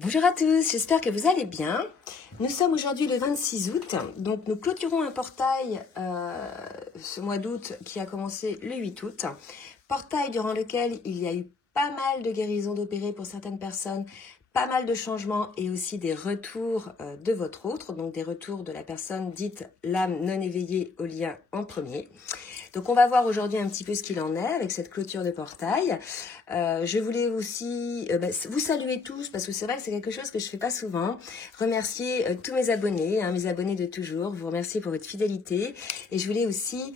Bonjour à tous, j'espère que vous allez bien. Nous sommes aujourd'hui le 26 août, donc nous clôturons un portail ce mois d'août qui a commencé le 8 août. Portail durant lequel il y a eu pas mal de guérisons d'opérer pour certaines personnes, pas mal de changements et aussi des retours de votre autre, donc des retours de la personne dite l'âme non éveillée au lien en premier. Donc on va voir aujourd'hui un petit peu ce qu'il en est avec cette clôture de portail. Je voulais aussi vous saluer tous parce que c'est vrai que c'est quelque chose que je fais pas souvent. Remercier tous mes abonnés de toujours, vous remercier pour votre fidélité. Et je voulais aussi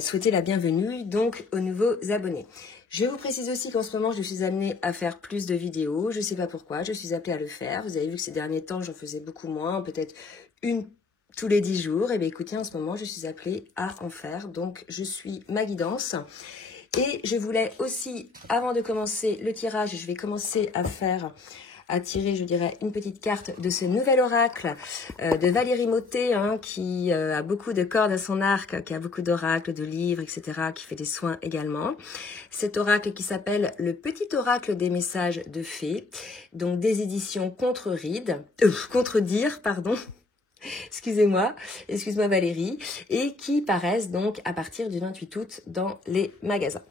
souhaiter la bienvenue donc aux nouveaux abonnés. Je vous précise aussi qu'en ce moment, je suis amenée à faire plus de vidéos. Je ne sais pas pourquoi, je suis appelée à le faire. Vous avez vu que ces derniers temps, j'en faisais beaucoup moins, peut-être une tous les 10 jours. Et bien écoutez, en ce moment, je suis appelée à en faire. Donc, je suis ma guidance. Et je voulais aussi, avant de commencer le tirage, je vais commencer à tirer, je dirais, une petite carte de ce nouvel oracle de Valérie Mottet, qui a beaucoup de cordes à son arc, qui a beaucoup d'oracles, de livres, etc., qui fait des soins également. Cet oracle qui s'appelle le petit oracle des messages de fées, donc des éditions Contre-dire, pardon. Excusez-moi Valérie, et qui paraissent donc à partir du 28 août dans les magasins.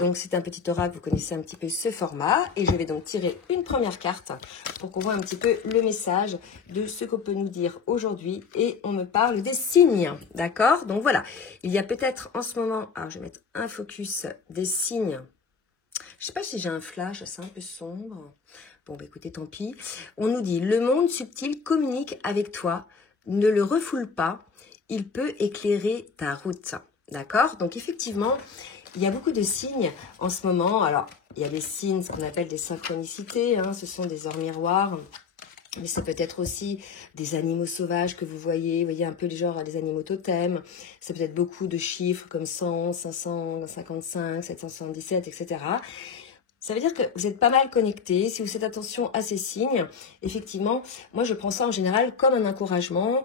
Donc c'est un petit oracle, vous connaissez un petit peu ce format, et je vais donc tirer une première carte pour qu'on voit un petit peu le message de ce qu'on peut nous dire aujourd'hui, et on me parle des signes, d'accord? Donc voilà, il y a peut-être en ce moment, alors je vais mettre un focus des signes. Je ne sais pas si j'ai un flash, c'est un peu sombre. Bon, bah écoutez, tant pis. On nous dit, le monde subtil communique avec toi. Ne le refoule pas, il peut éclairer ta route. D'accord? Donc effectivement, il y a beaucoup de signes en ce moment. Alors, il y a des signes, ce qu'on appelle des synchronicités, ce sont des ors miroirs. Mais c'est peut-être aussi des animaux sauvages que vous voyez un peu les genres des animaux totems. C'est peut-être beaucoup de chiffres comme 100, 555, 777, etc. Ça veut dire que vous êtes pas mal connecté. Si vous faites attention à ces signes, effectivement, moi je prends ça en général comme un encouragement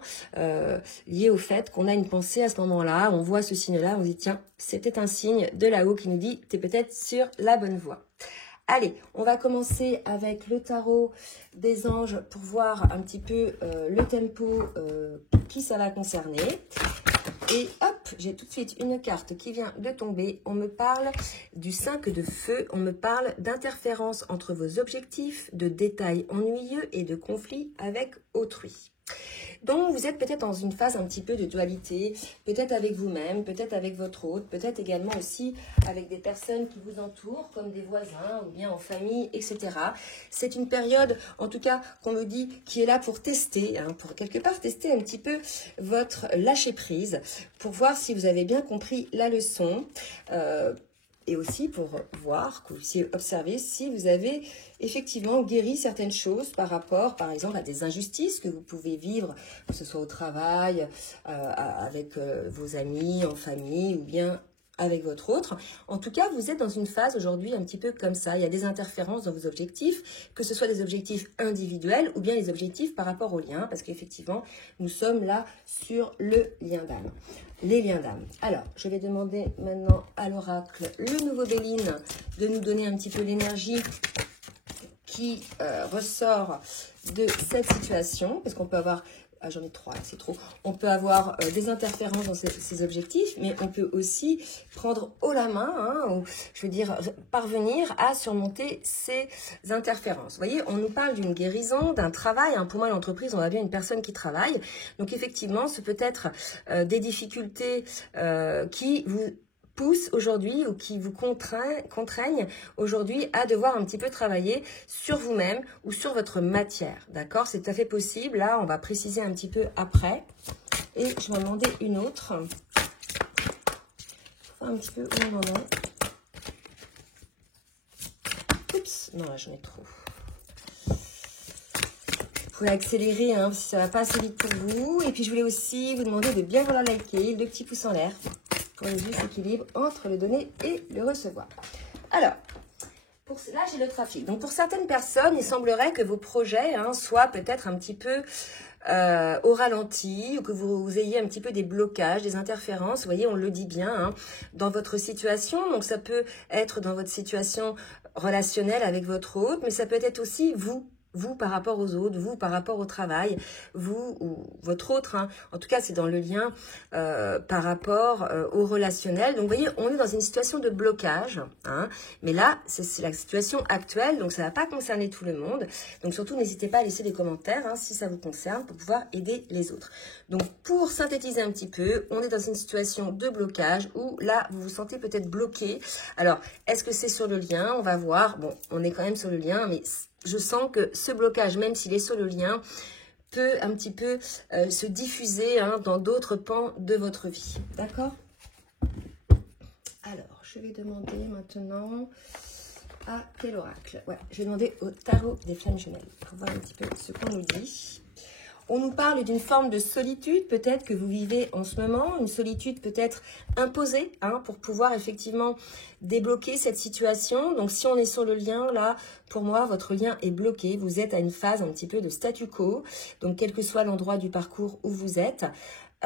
lié au fait qu'on a une pensée à ce moment-là, on voit ce signe-là, on dit tiens, c'était un signe de là-haut qui nous dit t'es peut-être sur la bonne voie. Allez, on va commencer avec le tarot des anges pour voir un petit peu le tempo qui ça va concerner. Et hop, j'ai tout de suite une carte qui vient de tomber. On me parle du 5 de feu. On me parle d'interférence entre vos objectifs, de détails ennuyeux et de conflits avec autrui. Donc, vous êtes peut-être dans une phase un petit peu de dualité, peut-être avec vous-même, peut-être avec votre hôte, peut-être également aussi avec des personnes qui vous entourent, comme des voisins ou bien en famille, etc. C'est une période, en tout cas, qu'on me dit, qui est là pour tester, pour quelque part tester un petit peu votre lâcher-prise, pour voir si vous avez bien compris la leçon. Et aussi pour voir, que vous puissiez observer si vous avez effectivement guéri certaines choses par rapport, par exemple, à des injustices que vous pouvez vivre, que ce soit au travail, avec vos amis, en famille, ou bien avec votre autre. En tout cas, vous êtes dans une phase aujourd'hui un petit peu comme ça. Il y a des interférences dans vos objectifs, que ce soit des objectifs individuels ou bien des objectifs par rapport au lien, parce qu'effectivement, nous sommes là sur le lien d'âme. Les liens d'âme. Alors, je vais demander maintenant à l'oracle, le nouveau Béline, de nous donner un petit peu l'énergie qui ressort de cette situation, parce qu'on peut avoir... Ah, j'en ai 3, c'est trop. On peut avoir des interférences dans ces objectifs, mais on peut aussi prendre haut la main, ou, je veux dire, parvenir à surmonter ces interférences. Vous voyez, on nous parle d'une guérison, d'un travail. Pour moi, l'entreprise, on a bien une personne qui travaille. Donc, effectivement, ce peut être des difficultés qui vous poussent aujourd'hui ou qui vous contraignent aujourd'hui à devoir un petit peu travailler sur vous-même ou sur votre matière, d'accord? C'est tout à fait possible, là on va préciser un petit peu après. Et je vais en demander une autre, pour voir un petit peu où on en est. Oups, non là j'en ai trop. Vous pouvez accélérer si ça va pas assez vite pour vous. Et puis je voulais aussi vous demander de bien vouloir liker, le petit pouce en l'air, pour le juste équilibre entre le donner et le recevoir. Alors, là j'ai le trafic. Donc pour certaines personnes, il semblerait que vos projets soient peut-être un petit peu au ralenti, ou que vous ayez un petit peu des blocages, des interférences. Vous voyez, on le dit bien, hein, dans votre situation. Donc, ça peut être dans votre situation relationnelle avec votre hôte, mais ça peut être aussi vous par rapport aux autres, vous par rapport au travail, vous ou votre autre, hein. En tout cas c'est dans le lien par rapport au relationnel. Donc vous voyez, on est dans une situation de blocage, hein. Mais là c'est la situation actuelle, donc ça ne va pas concerner tout le monde. Donc surtout n'hésitez pas à laisser des commentaires, hein, si ça vous concerne, pour pouvoir aider les autres. Donc pour synthétiser un petit peu, on est dans une situation de blocage où là vous vous sentez peut-être bloqué. Alors est-ce que c'est sur le lien? On va voir. Bon, on est quand même sur le lien, mais je sens que ce blocage, même s'il est sur le lien, peut un petit peu se diffuser, hein, dans d'autres pans de votre vie. D'accord? Alors, je vais demander maintenant à quel oracle? Ouais, je vais demander au tarot des flammes jumelles pour voir un petit peu ce qu'on nous dit. On nous parle d'une forme de solitude peut-être que vous vivez en ce moment, une solitude peut-être imposée, hein, pour pouvoir effectivement débloquer cette situation. Donc si on est sur le lien, là, pour moi, votre lien est bloqué. Vous êtes à une phase un petit peu de statu quo, donc quel que soit l'endroit du parcours où vous êtes.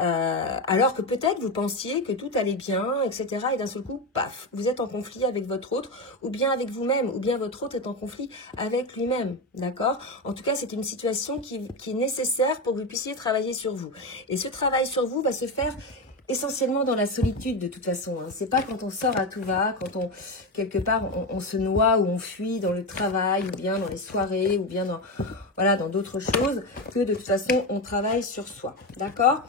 Alors que peut-être vous pensiez que tout allait bien, etc. Et d'un seul coup, paf, vous êtes en conflit avec votre autre, ou bien avec vous-même, ou bien votre autre est en conflit avec lui-même, d'accord? En tout cas, c'est une situation qui est nécessaire pour que vous puissiez travailler sur vous. Et ce travail sur vous va se faire essentiellement dans la solitude de toute façon, hein. C'est pas quand on sort à tout va, quand on quelque part on se noie ou on fuit dans le travail, ou bien dans les soirées, ou bien dans voilà, dans d'autres choses, que de toute façon on travaille sur soi, d'accord?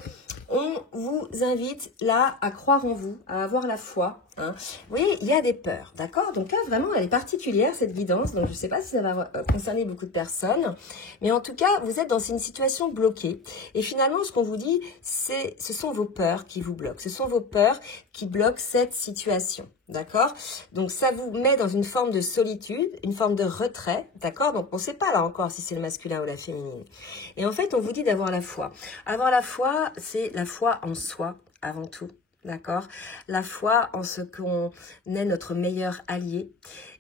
On vous invite là à croire en vous, à avoir la foi, hein. Vous voyez, il y a des peurs, d'accord? Donc là, vraiment, elle est particulière, cette guidance. Donc, je ne sais pas si ça va concerner beaucoup de personnes. Mais en tout cas, vous êtes dans une situation bloquée. Et finalement, ce qu'on vous dit, ce sont vos peurs qui vous bloquent. Ce sont vos peurs qui bloquent cette situation, d'accord? Donc, ça vous met dans une forme de solitude, une forme de retrait, d'accord? Donc, on ne sait pas là encore si c'est le masculin ou la féminine. Et en fait, on vous dit d'avoir la foi. Avoir la foi, c'est la foi en soi, avant tout. D'accord? La foi en ce qu'on est notre meilleur allié,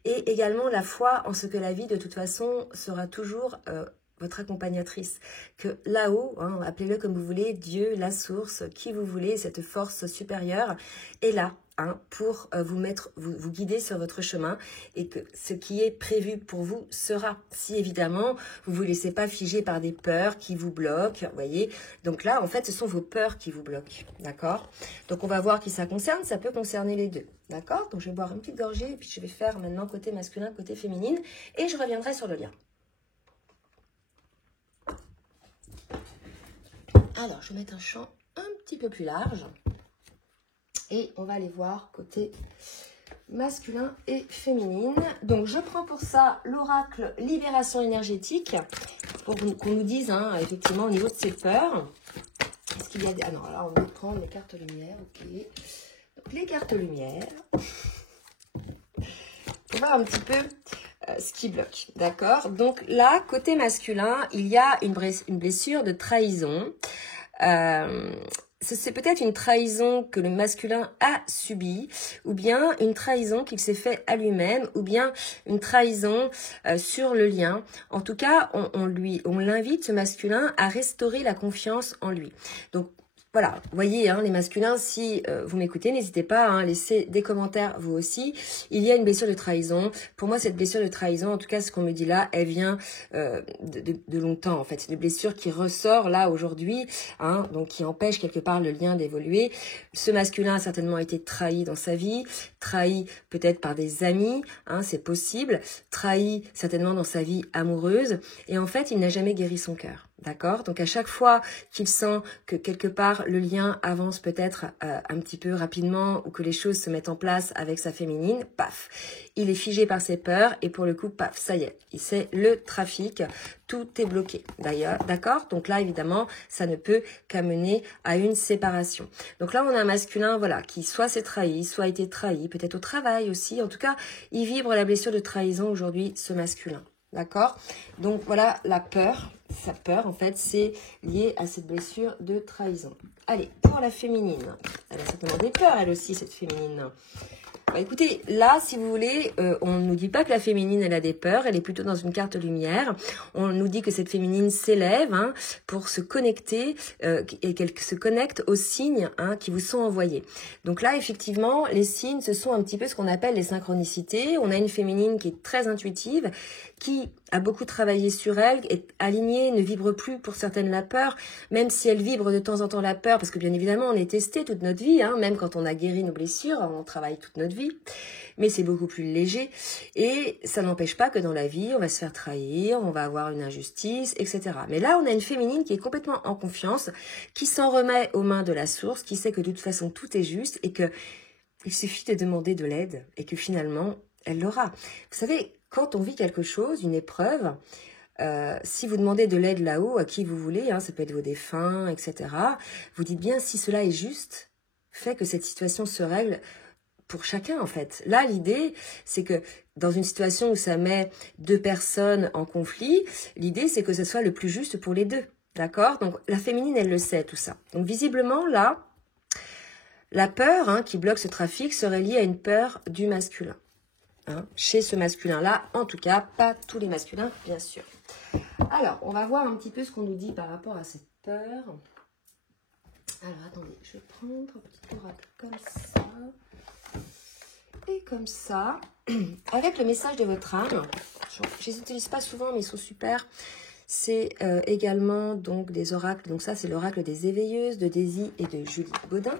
et également la foi en ce que la vie de toute façon sera toujours votre accompagnatrice, que là-haut, hein, appelez-le comme vous voulez, Dieu, la source, qui vous voulez, cette force supérieure est là, hein, pour vous guider sur votre chemin, et que ce qui est prévu pour vous sera, si évidemment vous ne vous laissez pas figer par des peurs qui vous bloquent, vous voyez. Donc là, en fait, ce sont vos peurs qui vous bloquent, d'accord? Donc on va voir qui ça concerne, ça peut concerner les deux, d'accord? Donc je vais boire une petite gorgée, et puis je vais faire maintenant côté masculin, côté féminine, et je reviendrai sur le lien. Alors, je vais mettre un champ un petit peu plus large. Et on va aller voir côté masculin et féminine. Donc, je prends pour ça l'oracle Libération énergétique. Pour qu'on nous dise, hein, effectivement, au niveau de ces peurs. Est-ce qu'il y a des... Ah non, là, on va prendre les cartes lumière. Ok. Donc, les cartes lumière. On va voir un petit peu ce qui bloque. D'accord? Donc, là, côté masculin, il y a une blessure de trahison. C'est peut-être une trahison que le masculin a subie, ou bien une trahison qu'il s'est fait à lui-même, ou bien une trahison sur le lien. En tout cas, on l'invite, ce masculin, à restaurer la confiance en lui. Donc, voilà, vous voyez, hein, les masculins, si vous m'écoutez, n'hésitez pas à laisser des commentaires, vous aussi. Il y a une blessure de trahison. Pour moi, cette blessure de trahison, en tout cas, ce qu'on me dit là, elle vient de longtemps, en fait. C'est une blessure qui ressort là, aujourd'hui, hein, donc qui empêche quelque part le lien d'évoluer. Ce masculin a certainement été trahi dans sa vie, trahi peut-être par des amis, hein, c'est possible, trahi certainement dans sa vie amoureuse. Et en fait, il n'a jamais guéri son cœur. D'accord? Donc à chaque fois qu'il sent que quelque part le lien avance peut-être un petit peu rapidement, ou que les choses se mettent en place avec sa féminine, paf, il est figé par ses peurs, et pour le coup, paf, ça y est, c'est le trafic, tout est bloqué. D'ailleurs, d'accord? Donc là, évidemment, ça ne peut qu'amener à une séparation. Donc là, on a un masculin, voilà, qui soit s'est trahi, soit a été trahi, peut-être au travail aussi. En tout cas, il vibre la blessure de trahison aujourd'hui, ce masculin. D'accord? Donc voilà, la peur. Sa peur, en fait, c'est lié à cette blessure de trahison. Allez, pour la féminine. Elle a certainement des peurs, elle aussi, cette féminine. Écoutez, là, si vous voulez, on ne nous dit pas que la féminine, elle a des peurs, elle est plutôt dans une carte lumière. On nous dit que cette féminine s'élève pour se connecter et qu'elle se connecte aux signes qui vous sont envoyés. Donc là, effectivement, les signes, ce sont un petit peu ce qu'on appelle les synchronicités. On a une féminine qui est très intuitive, qui a beaucoup travaillé sur elle, est alignée, ne vibre plus pour certaines la peur, même si elle vibre de temps en temps la peur, parce que bien évidemment, on est testé toute notre vie, même quand on a guéri nos blessures, on travaille toute notre vie, mais c'est beaucoup plus léger, et ça n'empêche pas que dans la vie, on va se faire trahir, on va avoir une injustice, etc. Mais là, on a une féminine qui est complètement en confiance, qui s'en remet aux mains de la source, qui sait que de toute façon, tout est juste, et que il suffit de demander de l'aide, et que finalement, elle l'aura. Vous savez, quand on vit quelque chose, une épreuve, si vous demandez de l'aide là-haut, à qui vous voulez, ça peut être vos défunts, etc., vous dites bien, si cela est juste, fait que cette situation se règle pour chacun, en fait. Là, l'idée, c'est que dans une situation où ça met deux personnes en conflit, l'idée, c'est que ce soit le plus juste pour les deux, d'accord? Donc, la féminine, elle le sait, tout ça. Donc, visiblement, là, la peur qui bloque ce trafic serait liée à une peur du masculin. Chez ce masculin-là, en tout cas, pas tous les masculins, bien sûr. Alors, on va voir un petit peu ce qu'on nous dit par rapport à cette peur. Alors, attendez, je vais prendre un petit oracle comme ça. Et comme ça, avec le message de votre âme. Je ne les utilise pas souvent, mais ils sont super. C'est également donc des oracles. Donc ça, c'est l'oracle des éveilleuses de Daisy et de Julie Baudin.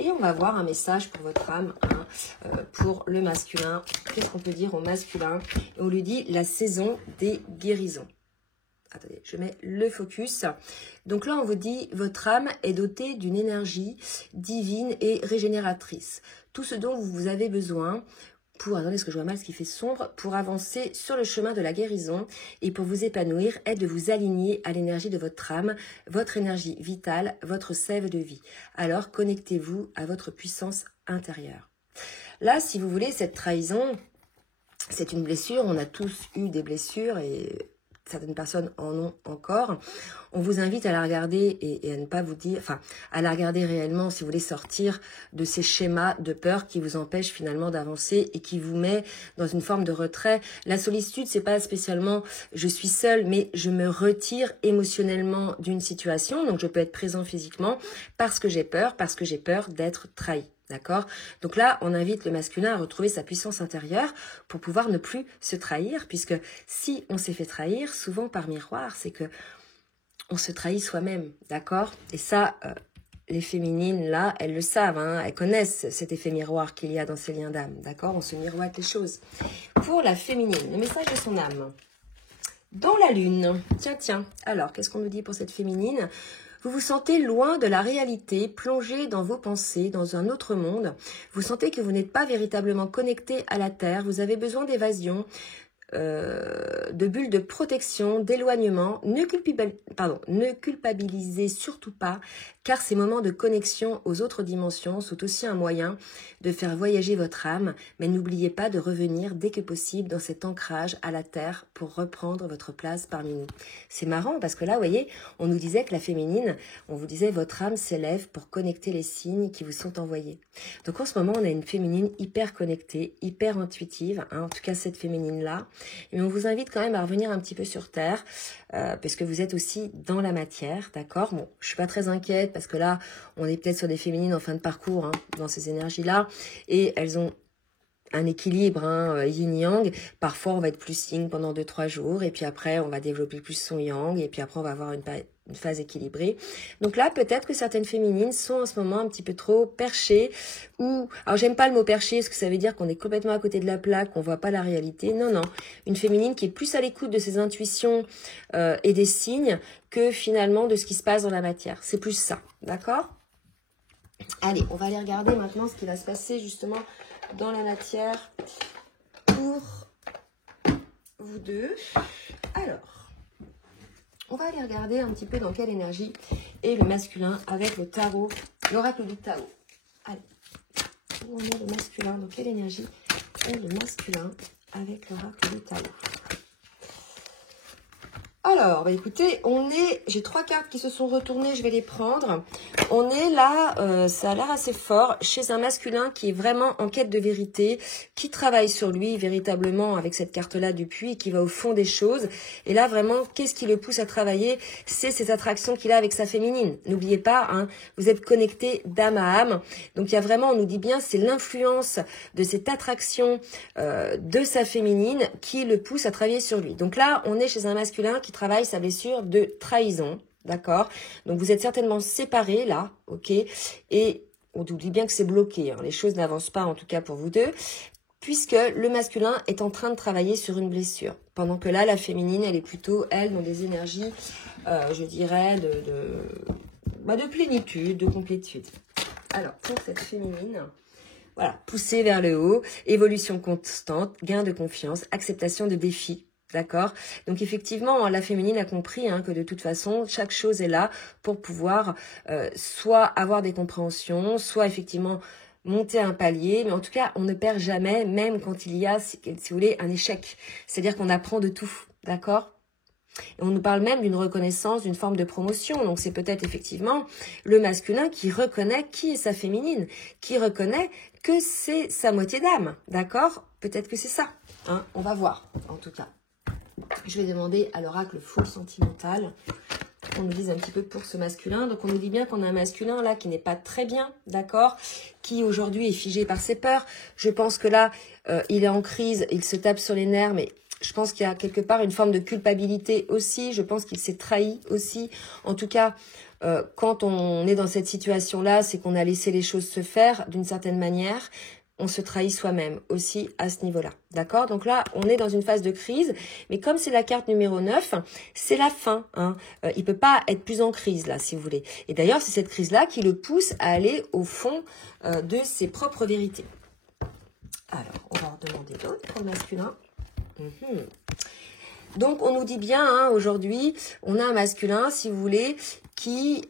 Et on va voir un message pour votre âme, pour le masculin. Qu'est-ce qu'on peut dire au masculin? On lui dit la saison des guérisons. Attendez, je mets le focus. Donc là, on vous dit, votre âme est dotée d'une énergie divine et régénératrice. Tout ce dont vous avez besoin pour, attendez, est-ce que je vois mal ce qui fait sombre, pour avancer sur le chemin de la guérison et pour vous épanouir, est de vous aligner à l'énergie de votre âme, votre énergie vitale, votre sève de vie. Alors, connectez-vous à votre puissance intérieure. Là, si vous voulez, cette trahison, c'est une blessure. On a tous eu des blessures et certaines personnes en ont encore. On vous invite à la regarder et à ne pas vous dire, enfin, à la regarder réellement si vous voulez sortir de ces schémas de peur qui vous empêchent finalement d'avancer et qui vous met dans une forme de retrait. La solitude, c'est pas spécialement je suis seule, mais je me retire émotionnellement d'une situation. Donc je peux être présent physiquement parce que j'ai peur d'être trahi. D'accord? Donc là, on invite le masculin à retrouver sa puissance intérieure pour pouvoir ne plus se trahir, puisque si on s'est fait trahir, souvent par miroir, c'est que on se trahit soi-même, d'accord? Et ça, les féminines, là, elles le savent, elles connaissent cet effet miroir qu'il y a dans ces liens d'âme, d'accord? On se miroite les choses. Pour la féminine, le message de son âme. Dans la lune, tiens, alors, qu'est-ce qu'on nous dit pour cette féminine? Vous vous sentez loin de la réalité, plongé dans vos pensées, dans un autre monde. Vous sentez que vous n'êtes pas véritablement connecté à la Terre. Vous avez besoin d'évasion, de bulles de protection, d'éloignement. Ne culpabilisez surtout pas, car ces moments de connexion aux autres dimensions sont aussi un moyen de faire voyager votre âme, mais n'oubliez pas de revenir dès que possible dans cet ancrage à la terre pour reprendre votre place parmi nous. C'est marrant parce que là, vous voyez, on nous disait que la féminine, on vous disait votre âme s'élève pour connecter les signes qui vous sont envoyés. Donc en ce moment, on a une féminine hyper connectée, hyper intuitive, en tout cas cette féminine-là. Et on vous invite quand même à revenir un petit peu sur Terre, parce que vous êtes aussi dans la matière, d'accord? Bon, je suis pas très inquiète, parce que là, on est peut-être sur des féminines en fin de parcours, dans ces énergies-là, et elles ont un équilibre, yin-yang. Parfois, on va être plus yin pendant 2-3 jours, et puis après, on va développer plus son yang, et puis après, on va avoir une phase équilibrée. Donc là, peut-être que certaines féminines sont en ce moment un petit peu trop perchées, ou, alors j'aime pas le mot perché, parce que ça veut dire qu'on est complètement à côté de la plaque, qu'on voit pas la réalité. Non, une féminine qui est plus à l'écoute de ses intuitions et des signes que finalement de ce qui se passe dans la matière. C'est plus ça, d'accord? Allez, on va aller regarder maintenant ce qui va se passer justement dans la matière pour vous deux. Alors, on va aller regarder un petit peu dans quelle énergie est le masculin avec le tarot, l'oracle du Tao. Allez, où on est le masculin, dans quelle énergie est le masculin avec l'oracle du Tao? Alors, bah écoutez, j'ai 3 cartes qui se sont retournées, je vais les prendre. On est là, ça a l'air assez fort, chez un masculin qui est vraiment en quête de vérité, qui travaille sur lui véritablement avec cette carte-là du puits, qui va au fond des choses. Et là, vraiment, qu'est-ce qui le pousse à travailler? C'est cette attraction qu'il a avec sa féminine. N'oubliez pas, hein, vous êtes connectés d'âme à âme. Donc, il y a vraiment, on nous dit bien, c'est l'influence de cette attraction de sa féminine qui le pousse à travailler sur lui. Donc là, on est chez un masculin qui travaille sa blessure de trahison, d'accord? Donc vous êtes certainement séparés là, ok? Et on nous dit bien que c'est bloqué, hein. Les choses n'avancent pas en tout cas pour vous deux, puisque le masculin est en train de travailler sur une blessure. Pendant que là, la féminine, elle est plutôt, elle, dans des énergies, je dirais, de plénitude, de complétude. Alors, pour cette féminine... Voilà, pousser vers le haut, évolution constante, gain de confiance, acceptation de défis, d'accord? Donc effectivement, la féminine a compris que de toute façon, chaque chose est là pour pouvoir soit avoir des compréhensions, soit effectivement monter un palier, mais en tout cas, on ne perd jamais, même quand il y a, si vous voulez, un échec. C'est-à-dire qu'on apprend de tout, d'accord? Et on nous parle même d'une reconnaissance, d'une forme de promotion. Donc c'est peut-être effectivement le masculin qui reconnaît qui est sa féminine, qui reconnaît que c'est sa moitié d'âme, d'accord? Peut-être que c'est ça, hein, on va voir en tout cas. Je vais demander à l'oracle full sentimental qu'on nous dise un petit peu pour ce masculin. Donc on nous dit bien qu'on a un masculin là qui n'est pas très bien, d'accord? Qui aujourd'hui est figé par ses peurs. Je pense que là, il est en crise, il se tape sur les nerfs, mais... Je pense qu'il y a quelque part une forme de culpabilité aussi. Je pense qu'il s'est trahi aussi. En tout cas, quand on est dans cette situation-là, c'est qu'on a laissé les choses se faire d'une certaine manière. On se trahit soi-même aussi à ce niveau-là. D'accord? Donc là, on est dans une phase de crise. Mais comme c'est la carte numéro 9, c'est la fin. Hein. Il ne peut pas être plus en crise là, si vous voulez. Et d'ailleurs, c'est cette crise-là qui le pousse à aller au fond de ses propres vérités. Alors, on va en demander d'autres pour le masculin. Donc on nous dit bien aujourd'hui, on a un masculin, si vous voulez, qui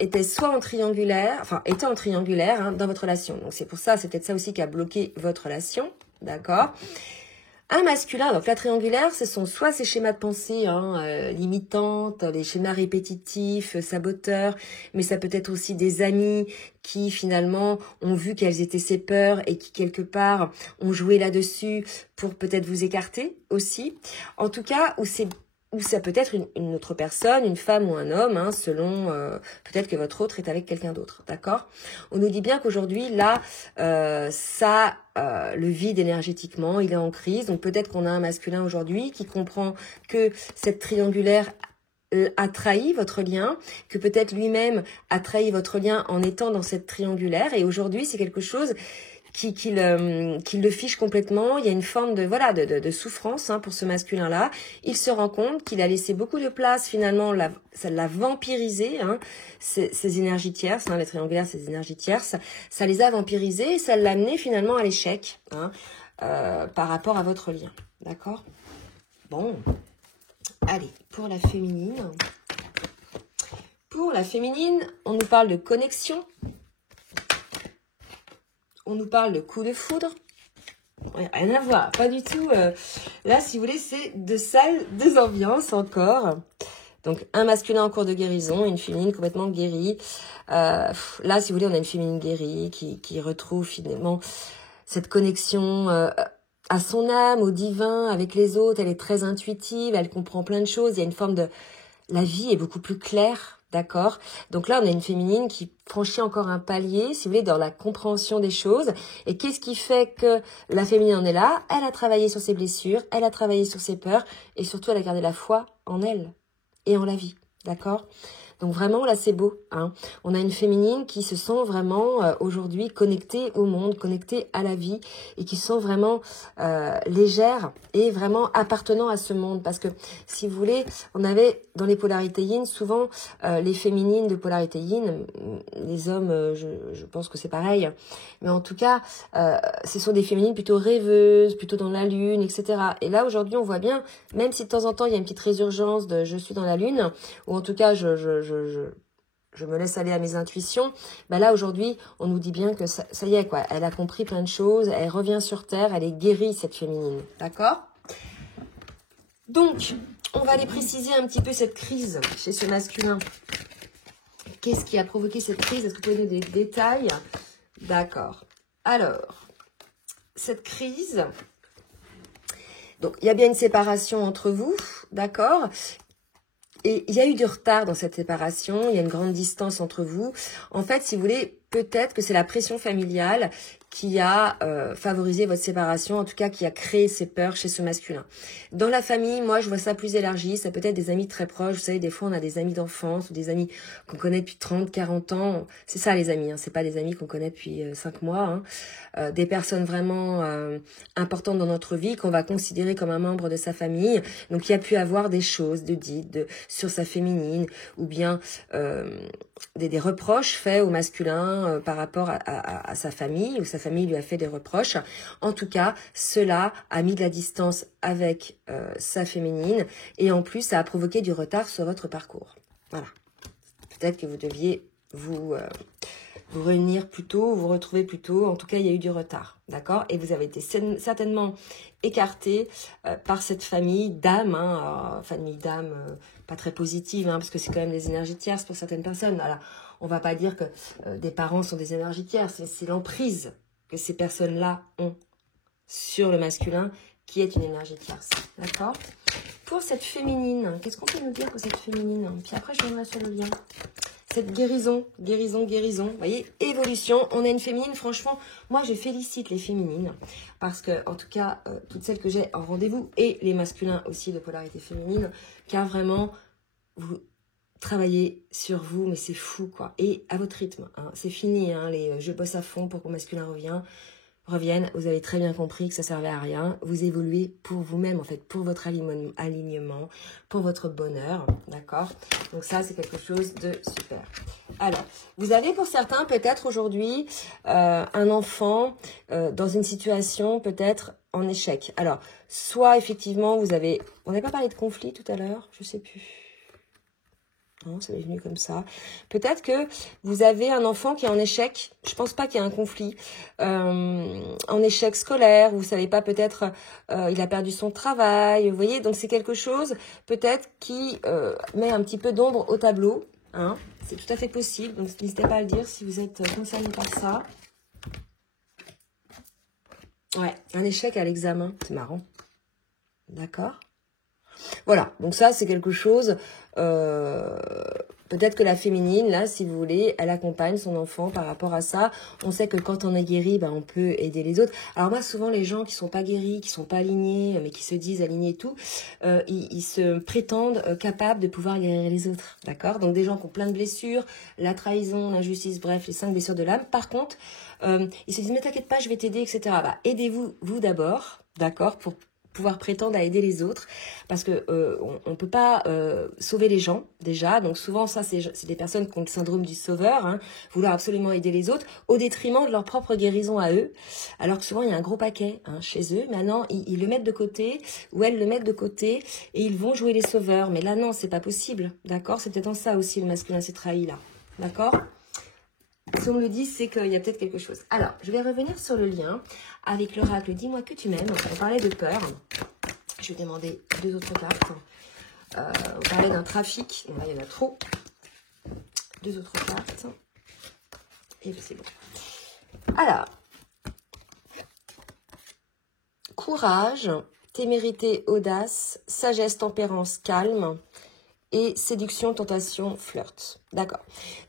était soit en triangulaire, enfin était en triangulaire dans votre relation. Donc c'est pour ça, c'est peut-être ça aussi qui a bloqué votre relation, d'accord? Un masculin, donc la triangulaire, ce sont soit ces schémas de pensée limitantes, les schémas répétitifs, saboteurs, mais ça peut être aussi des amis qui finalement ont vu quelles étaient ses peurs et qui quelque part ont joué là-dessus pour peut-être vous écarter aussi. En tout cas, ou ça peut être une autre personne, une femme ou un homme, selon peut-être que votre autre est avec quelqu'un d'autre, d'accord? On nous dit bien qu'aujourd'hui, là, ça le vide énergétiquement, il est en crise. Donc peut-être qu'on a un masculin aujourd'hui qui comprend que cette triangulaire a trahi votre lien, que peut-être lui-même a trahi votre lien en étant dans cette triangulaire. Et aujourd'hui, c'est quelque chose qui le fiche complètement. Il y a une forme de souffrance pour ce masculin-là. Il se rend compte qu'il a laissé beaucoup de place, finalement, ça l'a vampirisé, ces énergies tierces, les triangulaires, ces énergies tierces, ça les a vampirisées et ça l'a amené finalement à l'échec par rapport à votre lien. D'accord? Bon, allez, pour la féminine. Pour la féminine, on nous parle de connexion. On nous parle de coup de foudre. Ouais, rien à voir, pas du tout. Là, si vous voulez, c'est deux salles, deux ambiances encore. Donc, un masculin en cours de guérison, une féminine complètement guérie. Là, si vous voulez, on a une féminine guérie qui retrouve finalement cette connexion à son âme, au divin, avec les autres. Elle est très intuitive, elle comprend plein de choses. Il y a une forme de... La vie est beaucoup plus claire. D'accord? Donc là, on a une féminine qui franchit encore un palier, si vous voulez, dans la compréhension des choses. Et qu'est-ce qui fait que la féminine en est là? Elle a travaillé sur ses blessures, elle a travaillé sur ses peurs, et surtout, elle a gardé la foi en elle et en la vie. D'accord? Donc vraiment, là, c'est beau. On a une féminine qui se sent vraiment aujourd'hui connectée au monde, connectée à la vie et qui se sent vraiment légère et vraiment appartenant à ce monde. Parce que, si vous voulez, on avait dans les polarités yin, souvent les féminines de polarité yin, les hommes, je pense que c'est pareil. Mais en tout cas, ce sont des féminines plutôt rêveuses, plutôt dans la lune, etc. Et là, aujourd'hui, on voit bien, même si de temps en temps, il y a une petite résurgence de « je suis dans la lune », ou en tout cas, je me laisse aller à mes intuitions. Ben là, aujourd'hui, on nous dit bien que ça y est, quoi. Elle a compris plein de choses, elle revient sur Terre, elle est guérie, cette féminine. D'accord? Donc, on va aller préciser un petit peu cette crise chez ce masculin. Qu'est-ce qui a provoqué cette crise? Est-ce que vous pouvez donner des détails? D'accord. Alors, cette crise... Donc, il y a bien une séparation entre vous, d'accord? Et il y a eu du retard dans cette séparation, il y a une grande distance entre vous. En fait, si vous voulez, peut-être que c'est la pression familiale qui a favorisé votre séparation, en tout cas qui a créé ces peurs chez ce masculin. Dans la famille, moi, je vois ça plus élargi, ça peut être des amis très proches. Vous savez, des fois, on a des amis d'enfance ou des amis qu'on connaît depuis 30, 40 ans. C'est ça, les amis, hein. C'est pas des amis qu'on connaît depuis 5 mois. Hein. Des personnes vraiment importantes dans notre vie qu'on va considérer comme un membre de sa famille. Donc, il y a pu avoir des choses dites sur sa féminine ou bien des reproches faits au masculin par rapport à sa famille ou sa famille lui a fait des reproches. En tout cas, cela a mis de la distance avec sa féminine et en plus, ça a provoqué du retard sur votre parcours. Voilà. Peut-être que vous deviez vous réunir plus tôt, vous retrouver plus tôt. En tout cas, il y a eu du retard. D'accord? Et vous avez été certainement écarté par cette famille d'âmes, famille d'âmes pas très positive, parce que c'est quand même des énergies tierces pour certaines personnes. Alors, on va pas dire que des parents sont des énergies tierces, mais c'est l'emprise que ces personnes-là ont sur le masculin qui est une énergie tierce. D'accord? Pour cette féminine, qu'est-ce qu'on peut nous dire pour cette féminine? Puis après, je reviendrai sur le lien. Cette guérison. Vous voyez, évolution. On a une féminine, franchement, moi je félicite les féminines. Parce que, en tout cas, toutes celles que j'ai en rendez-vous, et les masculins aussi de polarité féminine, car vraiment, vous travaillez sur vous, mais c'est fou, quoi. Et à votre rythme. Hein. C'est fini, les je bosse à fond pour que mon masculin revienne. Vous avez très bien compris que ça servait à rien. Vous évoluez pour vous-même, en fait, pour votre alignement, pour votre bonheur, d'accord? Donc ça, c'est quelque chose de super. Alors, vous avez pour certains, peut-être aujourd'hui, un enfant dans une situation peut-être en échec. Alors, soit effectivement, on n'avait pas parlé de conflit tout à l'heure, je sais plus. Non, ça m'est venu comme ça. Peut-être que vous avez un enfant qui est en échec. Je pense pas qu'il y ait un conflit. En échec scolaire. Vous savez pas, peut-être il a perdu son travail. Vous voyez, donc c'est quelque chose peut-être qui met un petit peu d'ombre au tableau. Hein. C'est tout à fait possible. Donc n'hésitez pas à le dire si vous êtes concerné par ça. Ouais, un échec à l'examen. C'est marrant. D'accord. Voilà, donc ça c'est quelque chose, peut-être que la féminine, là, si vous voulez, elle accompagne son enfant par rapport à ça. On sait que quand on est guéri, on peut aider les autres. Alors moi, souvent, les gens qui sont pas guéris, qui sont pas alignés, mais qui se disent alignés et tout, ils se prétendent capables de pouvoir guérir les autres, d'accord? Donc des gens qui ont plein de blessures, la trahison, l'injustice, bref, les 5 blessures de l'âme. Par contre, ils se disent, mais t'inquiète pas, je vais t'aider, etc. Aidez-vous, vous d'abord, d'accord, pour pouvoir prétendre à aider les autres, parce que on peut pas sauver les gens déjà, donc souvent ça c'est des personnes qui ont le syndrome du sauveur, vouloir absolument aider les autres au détriment de leur propre guérison à eux, alors que souvent il y a un gros paquet chez eux. Maintenant ils le mettent de côté ou elles le mettent de côté et ils vont jouer les sauveurs, mais là non, c'est pas possible, d'accord? C'est peut-être en ça aussi le masculin s'est trahi là, d'accord? Si on me le dit, c'est qu'il y a peut-être quelque chose. Alors, je vais revenir sur le lien avec l'oracle. Dis-moi que tu m'aimes. On parlait de peur. Je vais demander 2 autres cartes. On parlait d'un trafic. Là, il y en a trop. 2 autres cartes. Et c'est bon. Alors, courage, témérité, audace, sagesse, tempérance, calme. Et séduction, tentation, flirt. D'accord.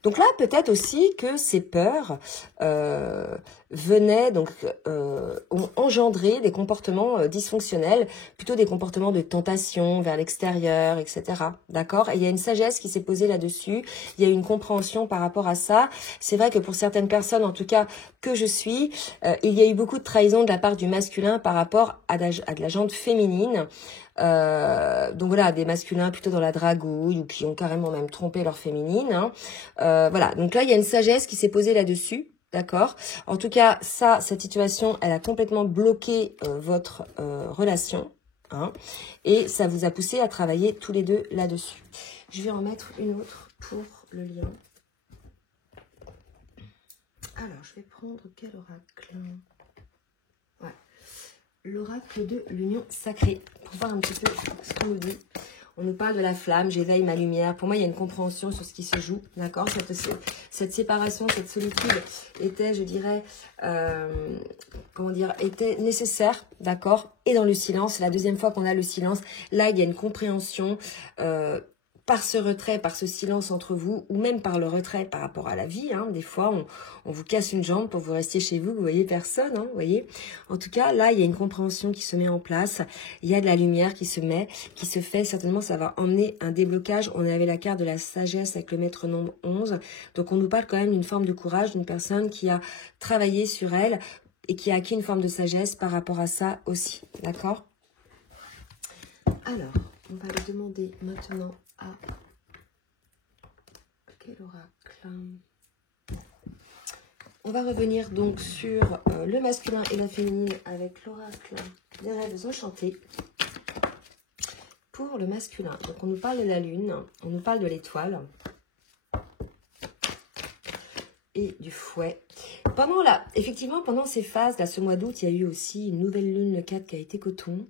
Donc là, peut-être aussi que ces peurs venaient, donc, ont engendré des comportements dysfonctionnels, plutôt des comportements de tentation vers l'extérieur, etc. D'accord. Et il y a une sagesse qui s'est posée là-dessus. Il y a une compréhension par rapport à ça. C'est vrai que pour certaines personnes, en tout cas, que je suis, il y a eu beaucoup de trahison de la part du masculin par rapport à de la gente féminine. Donc voilà, des masculins plutôt dans la dragouille ou qui ont carrément même trompé leur féminine. Voilà, donc là il y a une sagesse qui s'est posée là-dessus, d'accord. En tout cas, cette situation, elle a complètement bloqué votre relation, et ça vous a poussé à travailler tous les deux là-dessus. Je vais en mettre une autre pour le lien. Alors, je vais prendre quel oracle? L'oracle de l'union sacrée, pour voir un petit peu ce qu'on nous dit. On nous parle de la flamme, j'éveille ma lumière. Pour moi, il y a une compréhension sur ce qui se joue, d'accord? Cette séparation, cette solitude était, je dirais, comment dire, était nécessaire, d'accord? Et dans le silence, c'est la deuxième fois qu'on a le silence. Là, il y a une compréhension par ce retrait, par ce silence entre vous, ou même par le retrait par rapport à la vie. Hein. Des fois, on vous casse une jambe pour vous rester chez vous, vous voyez personne, hein, vous voyez. En tout cas, là, il y a une compréhension qui se met en place. Il y a de la lumière qui se fait. Certainement, ça va emmener un déblocage. On avait la carte de la sagesse avec le maître nombre 11. Donc, on nous parle quand même d'une forme de courage, d'une personne qui a travaillé sur elle et qui a acquis une forme de sagesse par rapport à ça aussi. D'accord? Alors, on va le demander maintenant à quel oracle? On va revenir donc sur le masculin et la féminine avec l'oracle des rêves enchantés. Pour le masculin, donc on nous parle de la lune, on nous parle de l'étoile et du fouet. Effectivement, pendant ces phases, là, ce mois d'août, il y a eu aussi une nouvelle lune, le 4, qui a été coton.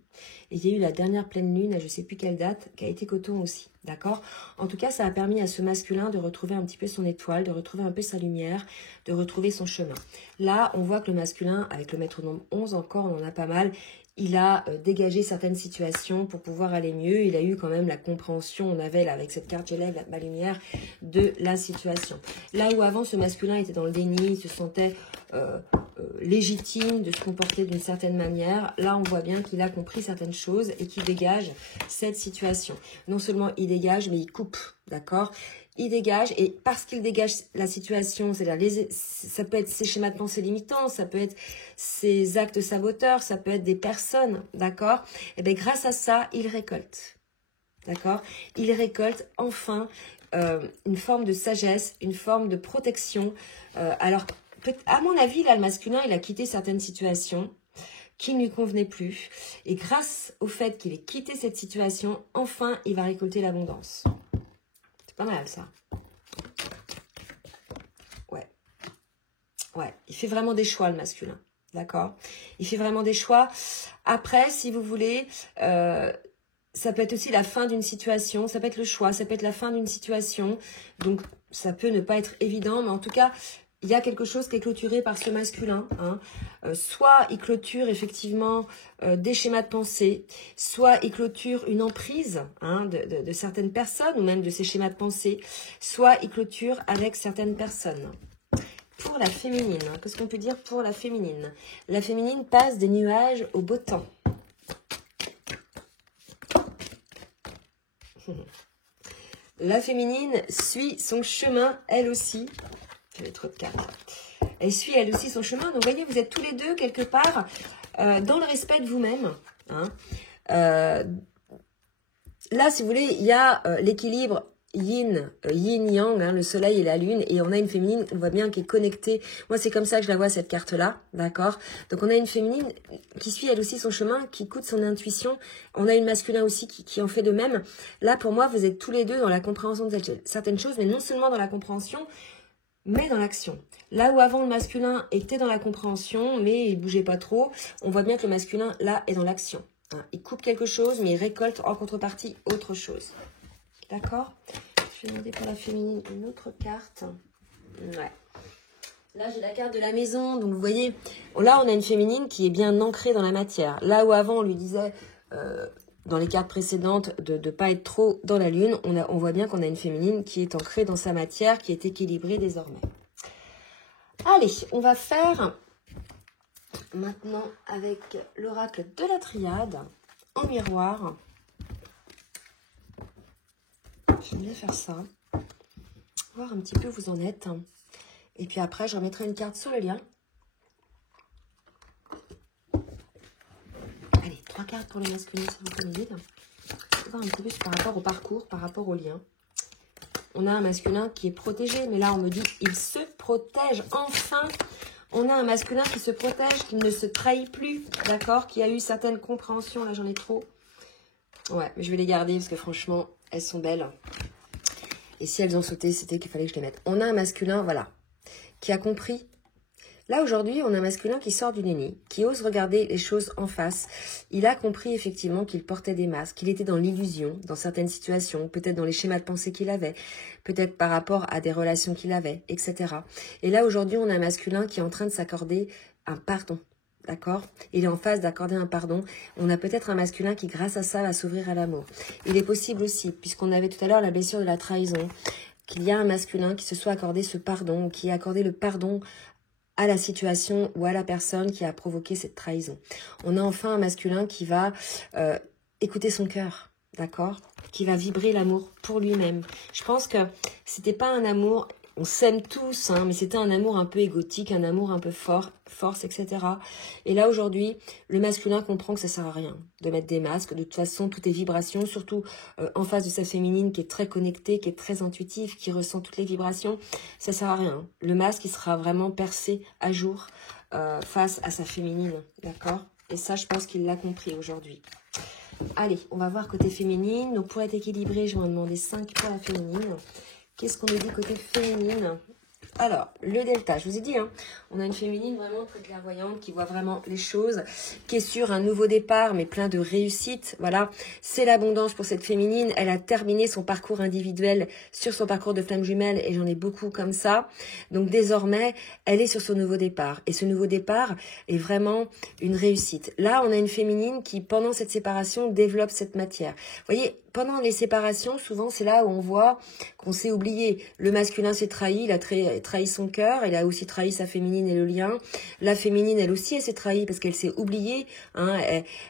Et il y a eu la dernière pleine lune, à je ne sais plus quelle date, qui a été coton aussi. D'accord? En tout cas, ça a permis à ce masculin de retrouver un petit peu son étoile, de retrouver un peu sa lumière, de retrouver son chemin. Là, on voit que le masculin, avec le maître nombre 11, encore, on en a pas mal. Il a dégagé certaines situations pour pouvoir aller mieux. Il a eu quand même la compréhension, on avait là, avec cette carte, j'élève ma lumière, de la situation. Là où avant, ce masculin était dans le déni, il se sentait légitime de se comporter d'une certaine manière. Là, on voit bien qu'il a compris certaines choses et qu'il dégage cette situation. Non seulement il dégage, mais il coupe, d'accord? Il dégage, et parce qu'il dégage la situation, c'est-à-dire ça peut être ses schémas de pensée limitants, ça peut être ses actes saboteurs, ça peut être des personnes, d'accord? Et bien grâce à ça, il récolte, d'accord? Il récolte enfin une forme de sagesse, une forme de protection. Alors, à mon avis, là, le masculin, il a quitté certaines situations qui ne lui convenaient plus. Et grâce au fait qu'il ait quitté cette situation, enfin, il va récolter l'abondance. Pas mal ça. Ouais, il fait vraiment des choix le masculin, d'accord? Il fait vraiment des choix. Après, si vous voulez, ça peut être aussi la fin d'une situation, ça peut être le choix, ça peut être la fin d'une situation. Donc, ça peut ne pas être évident, mais en tout cas, il y a quelque chose qui est clôturé par ce masculin. Hein. Soit il clôture effectivement des schémas de pensée, soit il clôture une emprise de certaines personnes ou même de ces schémas de pensée, soit il clôture avec certaines personnes. Pour la féminine, qu'est-ce qu'on peut dire pour la féminine? La féminine passe des nuages au beau temps. La féminine suit son chemin, elle aussi. J'avais trop de cartes. Elle suit elle aussi son chemin. Donc, vous voyez, vous êtes tous les deux, quelque part, dans le respect de vous-même. Hein. Là, si vous voulez, il y a l'équilibre yin-yang, hein, le soleil et la lune. Et on a une féminine, on voit bien, qui est connectée. Moi, c'est comme ça que je la vois, cette carte-là. D'accord? Donc, on a une féminine qui suit elle aussi son chemin, qui écoute son intuition. On a une masculin aussi qui en fait de même. Là, pour moi, vous êtes tous les deux dans la compréhension de certaines choses, mais non seulement dans la compréhension, mais dans l'action. Là où avant le masculin était dans la compréhension, mais il bougeait pas trop, on voit bien que le masculin, là, est dans l'action. Hein, il coupe quelque chose, mais il récolte en contrepartie autre chose. D'accord? Je vais demander pour la féminine une autre carte. Ouais. Là, j'ai la carte de la maison. Donc, vous voyez, là, on a une féminine qui est bien ancrée dans la matière. Là où avant, on lui disait... dans les cartes précédentes, de ne pas être trop dans la lune, on voit bien qu'on a une féminine qui est ancrée dans sa matière, qui est équilibrée désormais. Allez, on va faire maintenant avec l'oracle de la triade en miroir. J'aime bien faire ça. Voir un petit peu où vous en êtes. Et puis après, je remettrai une carte sur le lien. Allez, 3 cartes pour le masculin, ça vous plaît. Voir un petit peu par rapport au parcours, par rapport au lien. On a un masculin qui est protégé, mais là on me dit il se protège. Enfin, on a un masculin qui se protège, qui ne se trahit plus, d'accord, qui a eu certaines compréhensions. Là j'en ai trop. Ouais, mais je vais les garder parce que franchement, elles sont belles. Et si elles ont sauté, c'était qu'il fallait que je les mette. On a un masculin, voilà, qui a compris Là, aujourd'hui, on a un masculin qui sort du déni, qui ose regarder les choses en face. Il a compris effectivement qu'il portait des masques, qu'il était dans l'illusion, dans certaines situations, peut-être dans les schémas de pensée qu'il avait, peut-être par rapport à des relations qu'il avait, etc. Et là, aujourd'hui, on a un masculin qui est en train de s'accorder un pardon. D'accord? Il est en phase d'accorder un pardon. On a peut-être un masculin qui, grâce à ça, va s'ouvrir à l'amour. Il est possible aussi, puisqu'on avait tout à l'heure la blessure de la trahison, qu'il y a un masculin qui se soit accordé ce pardon, qui a accordé le pardon à la situation ou à la personne qui a provoqué cette trahison. On a enfin un masculin qui va écouter son cœur, d'accord? Qui va vibrer l'amour pour lui-même. Je pense que c'était pas un amour, on s'aime tous, hein, mais c'était un amour un peu égotique, un amour un peu fort, force, etc. Et là, aujourd'hui, le masculin comprend que ça sert à rien de mettre des masques. De toute façon, tout est vibration, surtout en face de sa féminine qui est très connectée, qui est très intuitive, qui ressent toutes les vibrations. Ça sert à rien. Le masque, il sera vraiment percé à jour face à sa féminine, d'accord? Et ça, je pense qu'il l'a compris aujourd'hui. Allez, on va voir côté féminine. Donc, pour être équilibré, je vais en demander 5 pour la féminine. Qu'est-ce qu'on nous dit côté féminine? Alors, le delta, je vous ai dit, hein, on a une féminine vraiment très clairvoyante qui voit vraiment les choses, qui est sur un nouveau départ, mais plein de réussite. Voilà, c'est l'abondance pour cette féminine. Elle a terminé son parcours individuel sur son parcours de flamme jumelle, et j'en ai beaucoup comme ça. Donc, désormais, elle est sur son nouveau départ. Et ce nouveau départ est vraiment une réussite. Là, on a une féminine qui, pendant cette séparation, développe cette matière. Vous voyez, pendant les séparations, souvent, c'est là où on voit qu'on s'est oublié. Le masculin s'est trahi, il a trahi son cœur, il a aussi trahi sa féminine et le lien. La féminine, elle aussi, elle s'est trahie parce qu'elle s'est oubliée. Hein,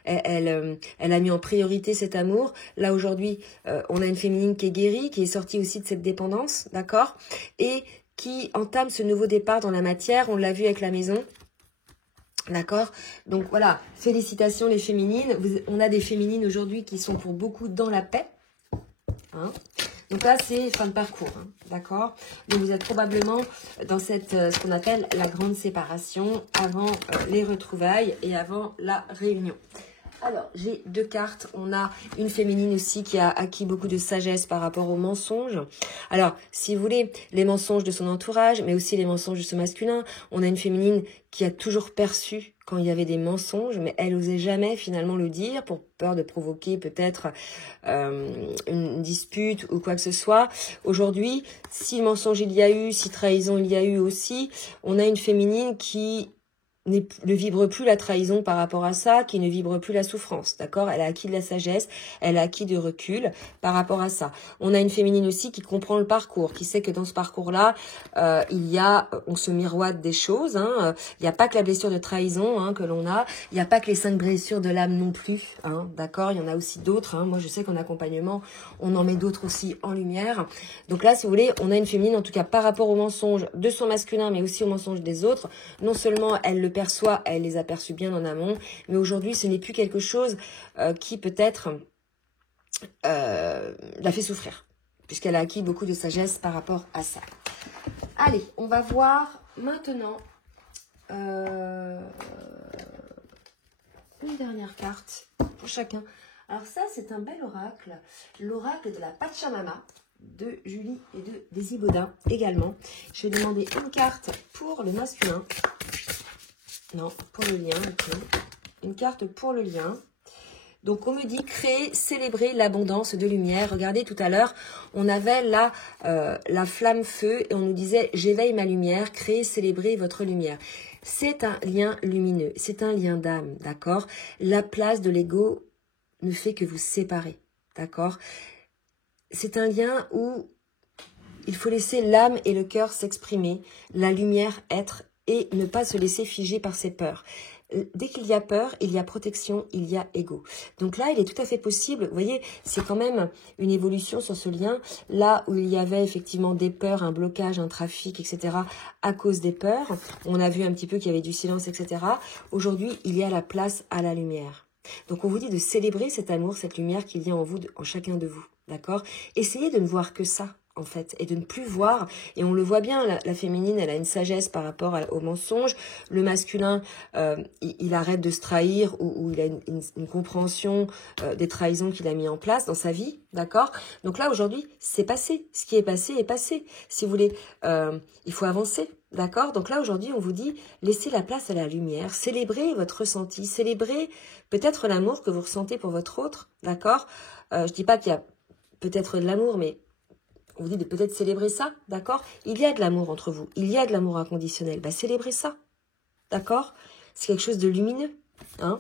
elle a mis en priorité cet amour. Là, aujourd'hui, on a une féminine qui est guérie, qui est sortie aussi de cette dépendance, d'accord? Et qui entame ce nouveau départ dans la matière. On l'a vu avec la maison. D'accord? Donc voilà, félicitations les féminines. On a des féminines aujourd'hui qui sont pour beaucoup dans la paix. Hein? Donc là, c'est fin de parcours. Hein? D'accord? Donc vous êtes probablement dans cette, ce qu'on appelle la grande séparation, avant les retrouvailles et avant la réunion. Alors, j'ai 2 cartes. On a une féminine aussi qui a acquis beaucoup de sagesse par rapport aux mensonges. Alors, si vous voulez, les mensonges de son entourage, mais aussi les mensonges de ce masculin. On a une féminine qui a toujours perçu quand il y avait des mensonges, mais elle n'osait jamais finalement le dire pour peur de provoquer peut-être une dispute ou quoi que ce soit. Aujourd'hui, si mensonge il y a eu, si trahison il y a eu aussi, on a une féminine qui ne vibre plus la trahison par rapport à ça, qui ne vibre plus la souffrance, d'accord? Elle a acquis de la sagesse, elle a acquis du recul par rapport à ça. On a une féminine aussi qui comprend le parcours, qui sait que dans ce parcours-là, on se miroite des choses, hein. Il n'y a pas que la blessure de trahison hein, que l'on a, il n'y a pas que les 5 blessures de l'âme non plus, hein, d'accord? Il y en a aussi d'autres, hein. Moi je sais qu'en accompagnement, on en met d'autres aussi en lumière. Donc là, si vous voulez, on a une féminine, en tout cas par rapport aux mensonges de son masculin, mais aussi aux mensonges des autres. Non seulement elle le perçoit, elle les a perçus bien en amont, mais aujourd'hui ce n'est plus quelque chose qui peut-être la fait souffrir, puisqu'elle a acquis beaucoup de sagesse par rapport à ça. Allez, on va voir maintenant une dernière carte pour chacun. Alors ça, c'est un bel oracle, l'oracle de la Pachamama, de Julie et de Daisy Baudin également. Je vais demander une carte pour le masculin. Non, pour le lien. Okay. Une carte pour le lien. Donc, on me dit créer, célébrer l'abondance de lumière. Regardez, tout à l'heure, on avait là la flamme feu et on nous disait « J'éveille ma lumière, créer, célébrer votre lumière ». C'est un lien lumineux, c'est un lien d'âme, d'accord? La place de l'ego ne fait que vous séparer, d'accord? C'est un lien où il faut laisser l'âme et le cœur s'exprimer, la lumière être et ne pas se laisser figer par ses peurs. Dès qu'il y a peur, il y a protection, il y a ego. Donc là, il est tout à fait possible, vous voyez, c'est quand même une évolution sur ce lien, là où il y avait effectivement des peurs, un blocage, un trafic, etc., à cause des peurs, on a vu un petit peu qu'il y avait du silence, etc. Aujourd'hui, il y a la place à la lumière. Donc on vous dit de célébrer cet amour, cette lumière qu'il y a en vous, en chacun de vous, d'accord? Essayez de ne voir que ça en fait, et de ne plus voir. Et on le voit bien, la féminine, elle a une sagesse par rapport au mensonge. Le masculin, il arrête de se trahir ou il a une compréhension des trahisons qu'il a mis en place dans sa vie, d'accord? Donc là, aujourd'hui, c'est passé. Ce qui est passé est passé. Si vous voulez, il faut avancer, d'accord? Donc là, aujourd'hui, on vous dit, laissez la place à la lumière, célébrez votre ressenti, célébrez peut-être l'amour que vous ressentez pour votre autre, d'accord? Je dis pas qu'il y a peut-être de l'amour, mais on vous dit de peut-être célébrer ça, d'accord? Il y a de l'amour entre vous, il y a de l'amour inconditionnel, bah célébrez ça, d'accord? C'est quelque chose de lumineux, hein?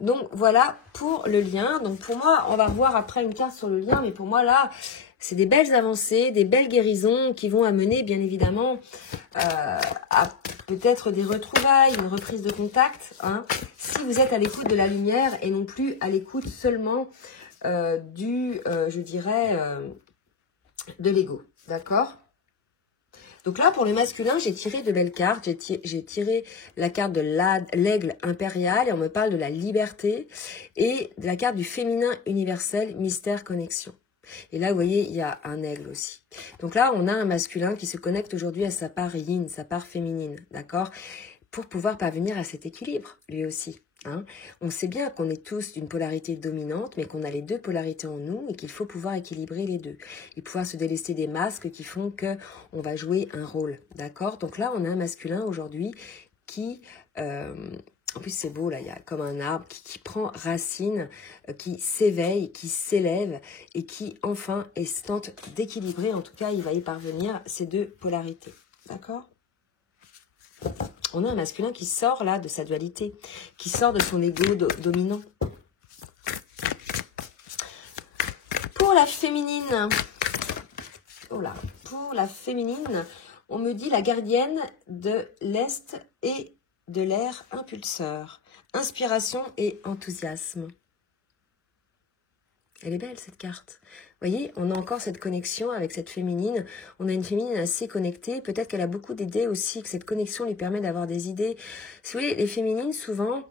Donc voilà pour le lien. Donc pour moi, on va revoir après une carte sur le lien, mais pour moi là, c'est des belles avancées, des belles guérisons qui vont amener bien évidemment à peut-être des retrouvailles, une reprise de contact, hein, si vous êtes à l'écoute de la lumière et non plus à l'écoute seulement je dirais, de l'ego, d'accord? Donc là, pour le masculin, j'ai tiré de belles cartes. J'ai tiré la carte de l'aigle impérial et on me parle de la liberté et de la carte du féminin universel, mystère, connexion. Et là, vous voyez, il y a un aigle aussi. Donc là, on a un masculin qui se connecte aujourd'hui à sa part yin, sa part féminine, d'accord? Pour pouvoir parvenir à cet équilibre, lui aussi. Hein. On sait bien qu'on est tous d'une polarité dominante, mais qu'on a les deux polarités en nous et qu'il faut pouvoir équilibrer les deux. Et pouvoir se délester des masques qui font qu'on va jouer un rôle, d'accord? Donc là, on a un masculin aujourd'hui qui... en plus, c'est beau, là, il y a comme un arbre qui prend racine, qui s'éveille, qui s'élève et qui, enfin, tente d'équilibrer. En tout cas, il va y parvenir, ces deux polarités. D'accord? On a un masculin qui sort, là, de sa dualité, qui sort de son ego dominant. Pour la féminine, oh là, pour la féminine, on me dit la gardienne de l'Est et de l'air impulseur, inspiration et enthousiasme. Elle est belle cette carte. Vous voyez, on a encore cette connexion avec cette féminine. On a une féminine assez connectée. Peut-être qu'elle a beaucoup d'idées aussi, que cette connexion lui permet d'avoir des idées. Si vous voulez, les féminines, souvent,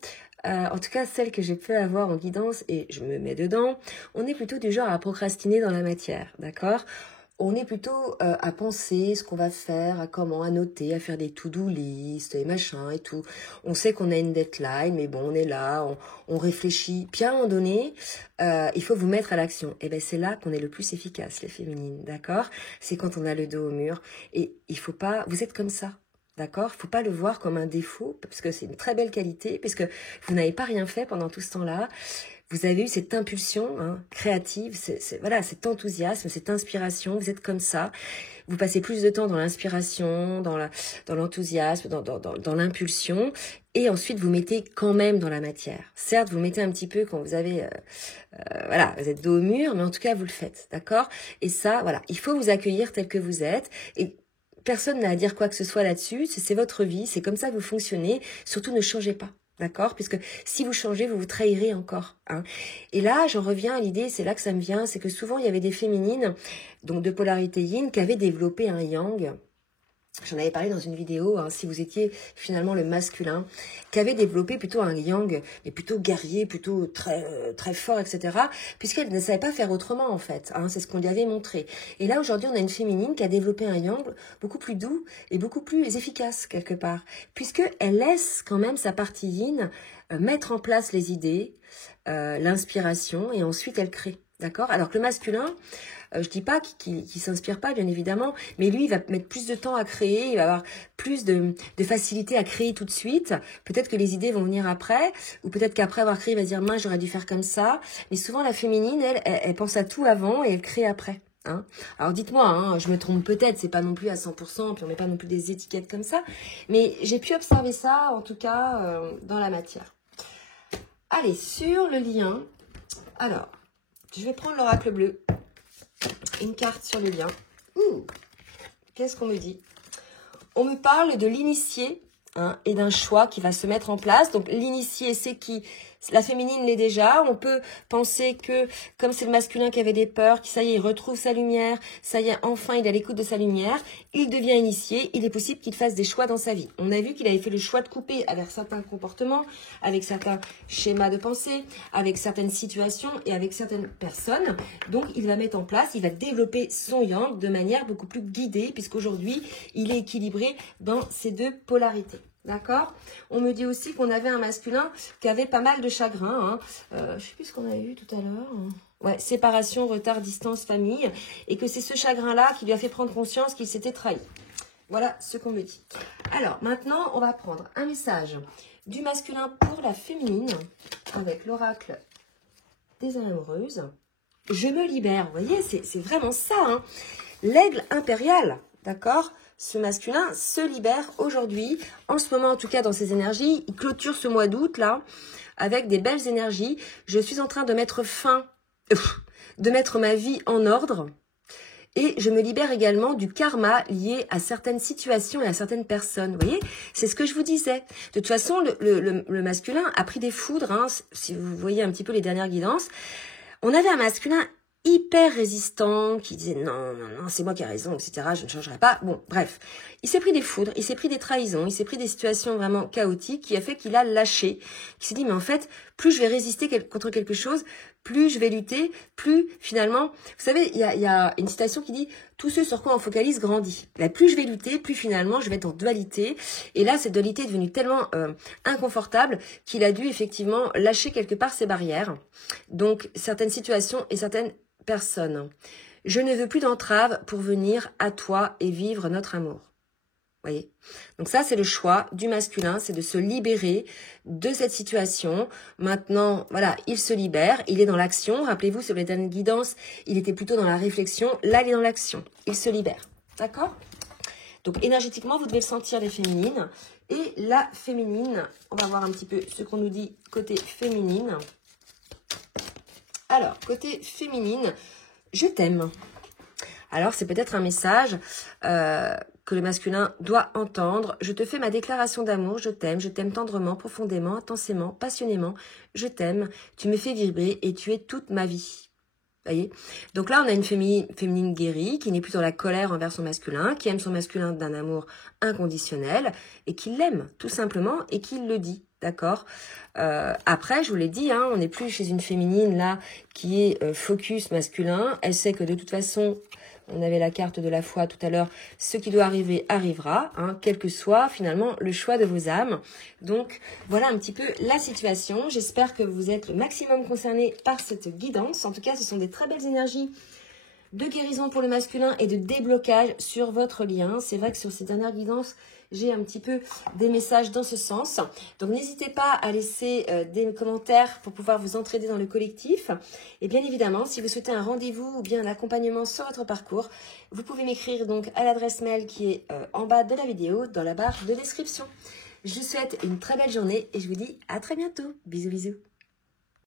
en tout cas celles que je peux avoir en guidance, et je me mets dedans, on est plutôt du genre à procrastiner dans la matière, d'accord ? On est plutôt à penser ce qu'on va faire, à comment, à noter, à faire des to-do list et machin et tout. On sait qu'on a une deadline, mais bon, on est là, on réfléchit. Puis à un moment donné, il faut vous mettre à l'action. Et bien c'est là qu'on est le plus efficace, les féminines, d'accord? C'est quand on a le dos au mur. Et il faut pas... Vous êtes comme ça, d'accord? Il ne faut pas le voir comme un défaut, parce que c'est une très belle qualité, puisque vous n'avez pas rien fait pendant tout ce temps-là. Vous avez eu cette impulsion créative, voilà, cet enthousiasme, cette inspiration, vous êtes comme ça. Vous passez plus de temps dans l'inspiration, dans l'enthousiasme, dans l'impulsion, et ensuite vous mettez quand même dans la matière. Certes, vous mettez un petit peu quand vous avez, voilà, vous êtes dos au mur, mais en tout cas, vous le faites, d'accord? Et ça, voilà, il faut vous accueillir tel que vous êtes, et personne n'a à dire quoi que ce soit là-dessus, c'est votre vie, c'est comme ça que vous fonctionnez, surtout ne changez pas. D'accord? Puisque si vous changez, vous vous trahirez encore. Hein. Et là, j'en reviens à l'idée, c'est là que ça me vient, c'est que souvent, il y avait des féminines, donc de polarité yin, qui avaient développé un yang. J'en avais parlé dans une vidéo, hein, si vous étiez finalement le masculin, qui avait développé plutôt un yang, mais plutôt guerrier, plutôt très fort, etc. Puisqu'elle ne savait pas faire autrement, en fait. Hein, c'est ce qu'on lui avait montré. Et là, aujourd'hui, on a une féminine qui a développé un yang beaucoup plus doux et beaucoup plus efficace, quelque part. Puisqu'elle laisse quand même sa partie yin mettre en place les idées, l'inspiration, et ensuite elle crée. D'accord? Alors que le masculin... je dis pas qu'il s'inspire pas, bien évidemment, mais lui, il va mettre plus de temps à créer, il va avoir plus de facilité à créer tout de suite. Peut-être que les idées vont venir après, ou peut-être qu'après avoir créé, il va se dire, mince, j'aurais dû faire comme ça. Mais souvent, la féminine, elle pense à tout avant et elle crée après. Hein. Alors dites-moi, hein, je me trompe peut-être, c'est pas non plus à 100%, puis on met pas non plus des étiquettes comme ça, mais j'ai pu observer ça, en tout cas, dans la matière. Allez, sur le lien, alors, je vais prendre l'oracle bleu. Une carte sur le lien. Qu'est-ce qu'on me dit? On me parle de l'initié et d'un choix qui va se mettre en place. Donc, l'initié, c'est qui? La féminine l'est déjà. On peut penser que, comme c'est le masculin qui avait des peurs, que ça y est, il retrouve sa lumière, ça y est, enfin, il est à l'écoute de sa lumière, il devient initié, il est possible qu'il fasse des choix dans sa vie. On a vu qu'il avait fait le choix de couper avec certains comportements, avec certains schémas de pensée, avec certaines situations et avec certaines personnes. Donc, il va mettre en place, il va développer son yang de manière beaucoup plus guidée, puisqu'aujourd'hui, il est équilibré dans ces deux polarités. D'accord? On me dit aussi qu'on avait un masculin qui avait pas mal de chagrin. Je sais plus ce qu'on a eu tout à l'heure. Ouais, séparation, retard, distance, famille. Et que c'est ce chagrin-là qui lui a fait prendre conscience qu'il s'était trahi. Voilà ce qu'on me dit. Alors, maintenant, on va prendre un message du masculin pour la féminine avec l'oracle des âmes amoureuses. Je me libère. Vous voyez, c'est vraiment ça. Hein. L'aigle impérial, d'accord? Ce masculin se libère aujourd'hui, en ce moment en tout cas dans ses énergies, il clôture ce mois d'août là, avec des belles énergies. Je suis en train de mettre de mettre ma vie en ordre et je me libère également du karma lié à certaines situations et à certaines personnes. Vous voyez, c'est ce que je vous disais. De toute façon, le masculin a pris des foudres, hein, si vous voyez un petit peu les dernières guidances. On avait un masculin hyper résistant, qui disait non, c'est moi qui ai raison, etc., je ne changerai pas. Bon, bref, il s'est pris des foudres, il s'est pris des trahisons, il s'est pris des situations vraiment chaotiques qui a fait qu'il a lâché, qui s'est dit, mais en fait, plus je vais résister contre quelque chose, plus je vais lutter, plus finalement, vous savez, il y a une citation qui dit, tout ce sur quoi on focalise grandit. Là, plus je vais lutter, plus finalement je vais être en dualité. Et là, cette dualité est devenue tellement inconfortable qu'il a dû effectivement lâcher quelque part ses barrières. Donc, certaines situations et certaines personnes. Je ne veux plus d'entrave pour venir à toi et vivre notre amour. Voyez. Donc ça, c'est le choix du masculin, c'est de se libérer de cette situation. Maintenant, voilà, il se libère, il est dans l'action. Rappelez-vous, sur les dernières guidances, il était plutôt dans la réflexion. Là, il est dans l'action. Il se libère. D'accord? Donc, énergétiquement, vous devez le sentir, les féminines. Et la féminine, on va voir un petit peu ce qu'on nous dit côté féminine. Alors, côté féminine, je t'aime. Alors, c'est peut-être un message que le masculin doit entendre. Je te fais ma déclaration d'amour, je t'aime tendrement, profondément, intensément, passionnément. Je t'aime, tu me fais vibrer et tu es toute ma vie. Voyez. Donc là, on a une féminine guérie qui n'est plus dans la colère envers son masculin, qui aime son masculin d'un amour inconditionnel et qui l'aime tout simplement et qui le dit. D'accord. Après, je vous l'ai dit, hein, on n'est plus chez une féminine là qui est focus masculin. Elle sait que de toute façon, on avait la carte de la foi tout à l'heure, ce qui doit arriver arrivera, hein, quel que soit finalement le choix de vos âmes. Donc voilà un petit peu la situation. J'espère que vous êtes le maximum concernés par cette guidance. En tout cas, ce sont des très belles énergies de guérison pour le masculin et de déblocage sur votre lien. C'est vrai que sur ces dernières guidances, j'ai un petit peu des messages dans ce sens. Donc, n'hésitez pas à laisser des commentaires pour pouvoir vous entraider dans le collectif. Et bien évidemment, si vous souhaitez un rendez-vous ou bien un accompagnement sur votre parcours, vous pouvez m'écrire donc à l'adresse mail qui est en bas de la vidéo, dans la barre de description. Je vous souhaite une très belle journée et je vous dis à très bientôt. Bisous, bisous.